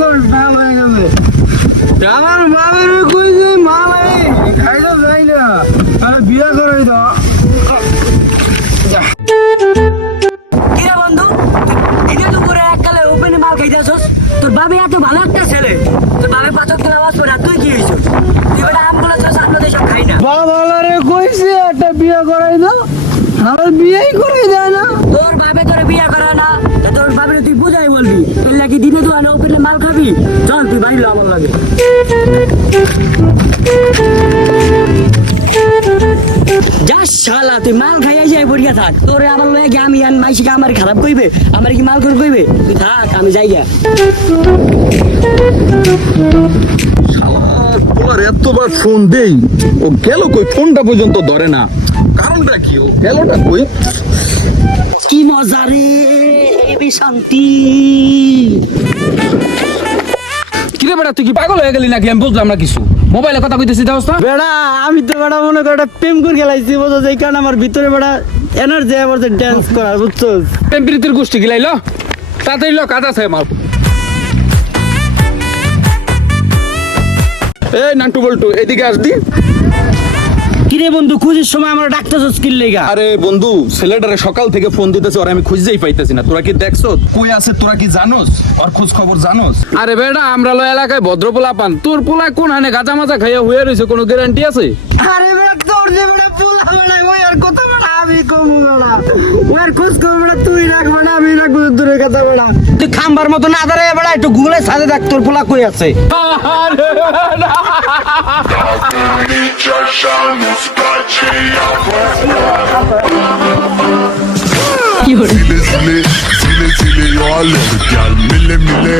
বললো টাল হয়ে গেছে। আমার বাবার কই যে মালাই খাইতে যাই না, আর বিয়ে করে দাও। কিরে বন্ধু, দিনে দুপুরে এককালে ওপেনে মাল খাইতে আসছ? তোর বাবা এত ভালো একটা ছেলে, তোর বাবা পাচক তোর আওয়াজ করে, তুই কি হয়েছ? তুই বেটা আম বলেছ আমরা তো সব খাই না। বাবারে কইছে একটা বিয়ে করাই দাও, আমার বিয়েই করে দেয় না। তোর বাবা তোর বিয়ে করে না, তা তোর বাবার তুই বুঝাই বলবি এর লাগি দিনে দুপুরে ওপেনে মাল খাবি? চল তুই বাইরে আমার লাগে। যা শালা তুই মাল খাইয়া যাই বড়িয়া থাক, তোরে আবার লয়ে গিয়ে আমি আন মাইসিকে আমার খারাপ কইবে, আমার কি মাল করে কইবে? তুই থাক, আমি যাই গা। শালার এতবার ফোন দেই, ও গেল কই? ফোনটা পর্যন্ত ধরে না, কারণটা কি? ও গেলটা কই? কি মজা রে, হেবি শান্তি। কিরে বেটা, তুই কি পাগল হয়ে গেলি নাকি? আমি বুঝলাম না কিছু। মোবাইলে কথা কইতেছি দেওস না? বেড়া আমি তো বেড়া মনে করে একটা প্রেম করে খেলাইছি, বুঝছো? এই কারণে আমার ভিতরে বেড়া এনার্জি আবার ড্যান্স করার, বুঝছো? টেম্পারেচার গোষ্ঠী গিলাইলো, তাড়াতাড়ি লো, কাজ আছে আমার। এই নান্টু বল্টু, এদিকে আসবি। কিরে বন্ধু, খুঁজির সময় আমার ডাক্তার স্কিল লেগা। আরে বন্ধু, ছেলেটারে সকাল থেকে ফোন দিতেছে, ওর আমি খুঁজেই পাইতেছি না। তোরা কি দেখছো কই আছে? তোরা কি জানোস ওর খোঁজ খবর জানোস? আরে বেটা, আমরা লো এলাকায় ভদ্র পোলা পান, তোর পোলায় কোন হানে গাঁজা মাজা খাইয়া হয়ে রয়েছে, কোনো গ্যারান্টি আছে? আরে বেড়া তোর যে বেড়া পোলা বেড়া ওই আর কত বেড়া আমি কমু বেড়া, ওই আর খোঁজ খবর বেড়া তুই রাখবো না, আমি রাখবো, দূরের কথা বেড়া। তুই খাম্বার মতো না দাঁড়ায় বেড়া, একটু গুগলের সাথে দেখ তোর পোলা কই আছে। Zile, zile, zile, zile, yo alır gel mile mile